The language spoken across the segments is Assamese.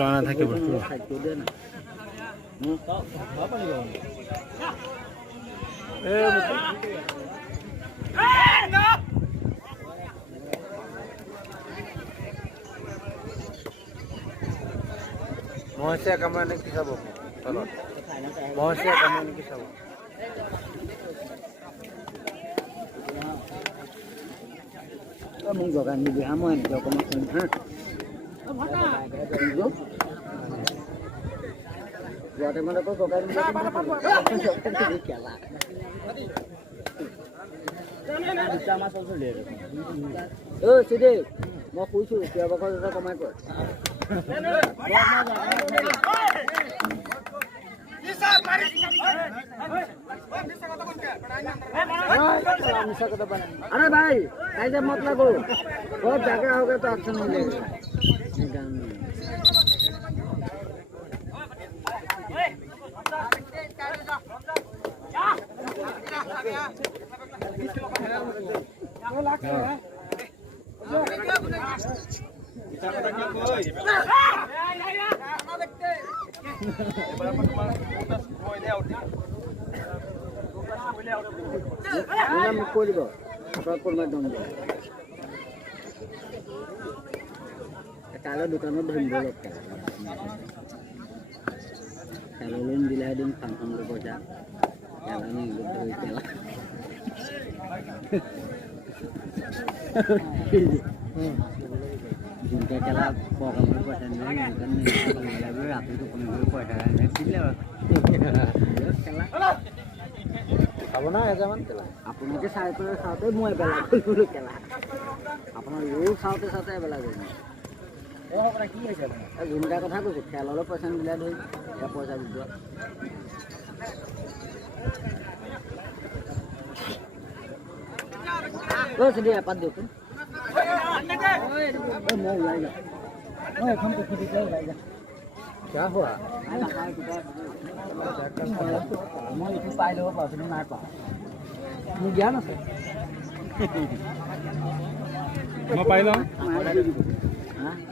লনা থাকিব মহসিয়া কামৰানে কি চাব তলত মহসিয়া কামৰানে কি চাব মোক জগান দিবি মই এনেকৈ অকণমান কৰিম যোৱাতে মানে আকৌ জগাই দুটা মাছ চলি চিদেই মই কৈছোঁ চিঞৰ বাখৰ কমাই কয় अरे भाई ऐसे मत लगो बहुत जगह हो गया तो एक्शन मिलेगा kalau dukannya berhenti kalau lain diladin pangkang lu bocah jalan ini betul jalan jika jalan pokok lu bocah ini kan lebih rapi tu pengen bocah ini bila jalan আপোনাৰ এজামান কেলা আপোনাকে চাই পেলাই চাওঁতে মই এবেলা কৰিলোঁ কেলা আপোনাৰ ৰৌ চাওঁতে চাওঁতে এবেলা কৰিলোঁ আপোনাৰ কি হৈছে আপোনাৰ যোনটা কথা কৈছোঁ খেললৈ পইচা মিলাই ধৰি এতিয়া পইচা দি দিয়ক কৈছে দেই এপাত দিয়কচোন মই ওলাই যাওঁ মই এখন পুখুৰীতে ওলাই যাওঁ क्या हुआ মই এইটো পাই ল'ব পাৰোঁ কিন্তু নাই পাওঁ মোৰ জ্ঞান আছে মই পাই লওঁ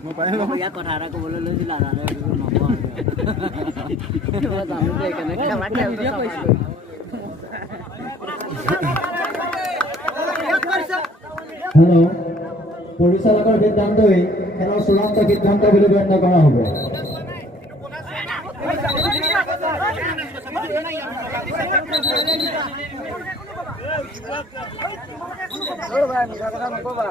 মই পাই লওঁ ইয়াত কথা এটা ক'বলৈ লৈছিল আদালে নকওঁ মই জানো যে এইকাৰণে হেল্ল' পৰিচালকৰ সিদ্ধান্তই খেলৰ চূড়ান্ত সিদ্ধান্ত বুলি গণ্য কৰা হ'ব মিছা কথা নক'বা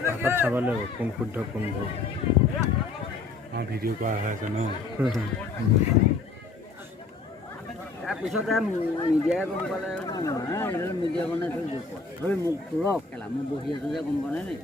ভাষাত চাব লাগিব কোন শুদ্ধ কোন ভুল ভিডিঅ' কৰা হৈ আছে ন তাৰপিছতে মিডিয়াই গম পালে এইডাল মিডিয়া বনাই থৈ দিব ঐ মোক তোৰক কেলা মই বহি আছোঁ যে গম পোৱা নাই নি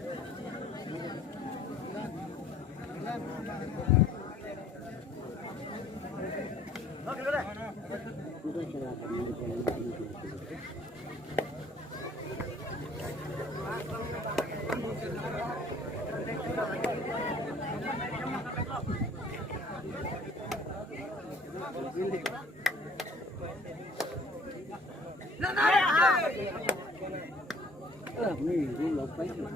আপুনি লগ পাইছোঁ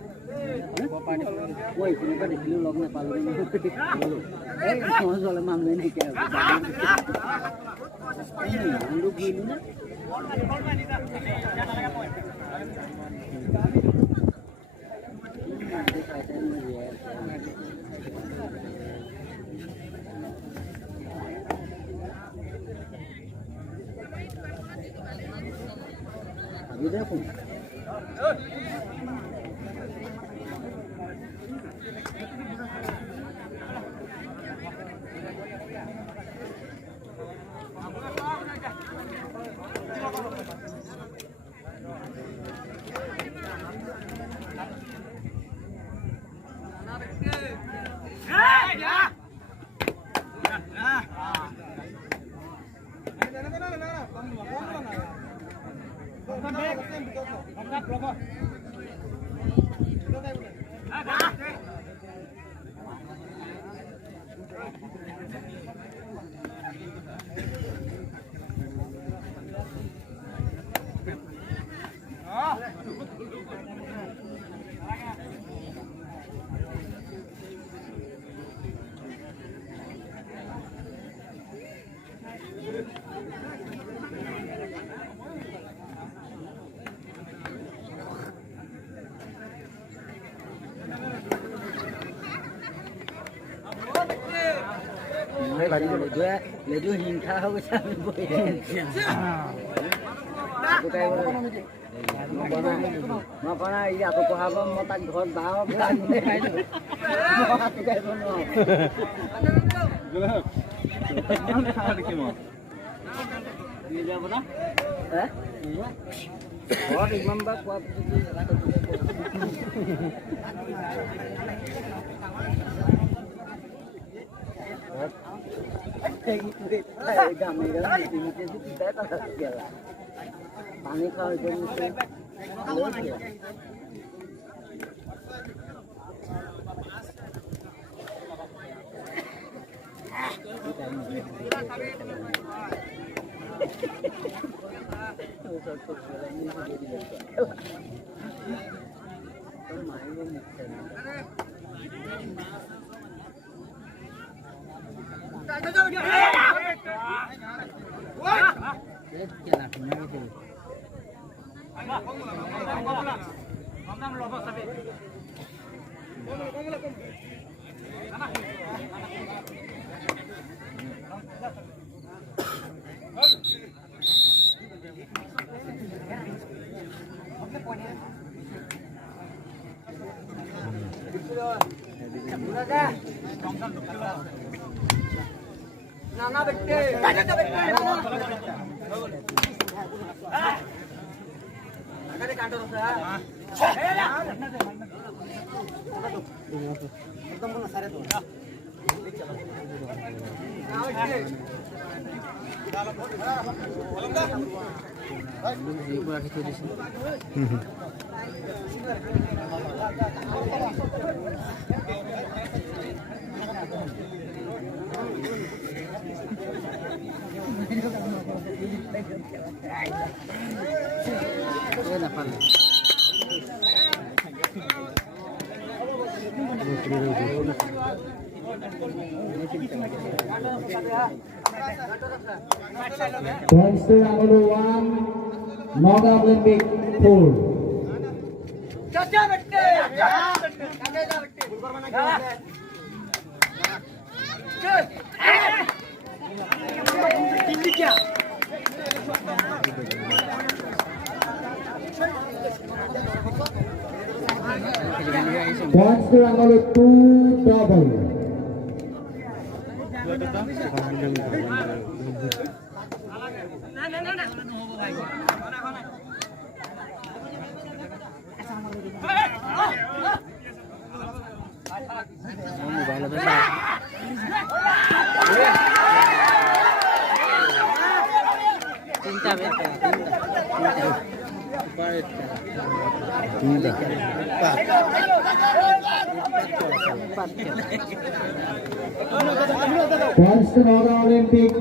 ঐ কোনোবা দেখিলেও লগ নাপালোঁ এই সহজ হ'লে মানুহে নাইকিয়া মানুহ ঘূৰিলোঁ নে ভাবি দেখোন Mấy bà đi lấy đứa hình khá không có sao mình bơi mà con này giờ tôi có hai con tanh con báo tanh này mà tôi cái con nào đi ra vào đó đấy có đi mắm bác qua पानी का Nana bette. Nana bette. Agak kantor usaha. एकदम बोला सारे तो. Points to number 1, Naga Olympic pool. Chacha bette. Chacha bette. Indi kya? Points to number 2, double. Points to Naga Olympic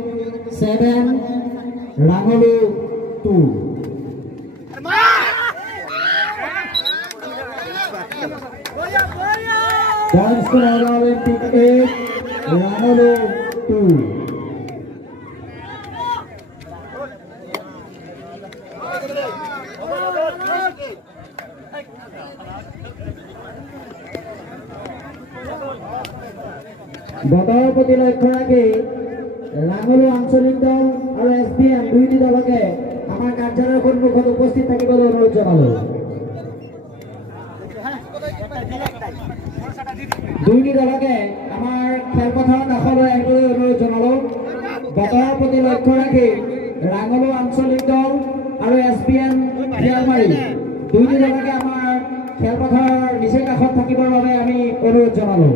7, Rangolu 2. Points to Naga Olympic 8, Rangolu 2. বতৰৰ প্ৰতি লক্ষ্য ৰাখি ৰাঙলু আঞ্চলিক দল আৰু SBM দুইটি দলকে আমাৰ কাৰ্যালয়ৰ সন্মুখত উপস্থিত থাকিবলৈ অনুৰোধ জনালো। দুইটি দলকে আমাৰ খেলপথাৰৰ কাষলৈ আহিবলৈ অনুৰোধ জনালো। বতৰৰ প্ৰতি লক্ষ্য ৰাখি ৰাঙলু আঞ্চলিক দল আৰু SBM শিয়ালমাৰী দুইটি দলকে আমাৰ খেলপথাৰৰ নিচেই কাষত থাকিবৰ বাবে আমি অনুৰোধ জনালো।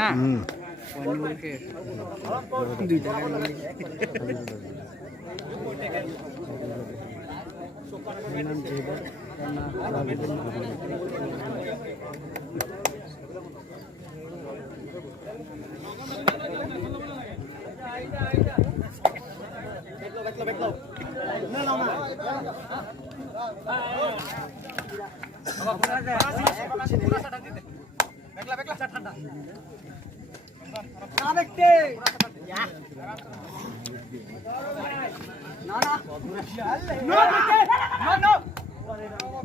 না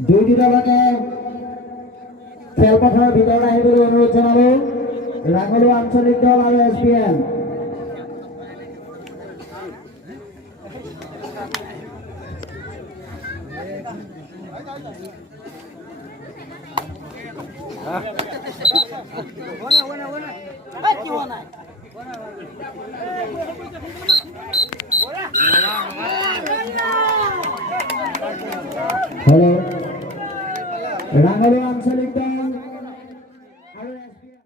দুই দলকে খেলপথাৰৰ ভিতৰত আহিবলৈ অনুৰোধ জনালো ৰাঙলু আঞ্চলিক দল আৰু SPN হেল্ল' ৰাঙলু আঞ্চলিক দল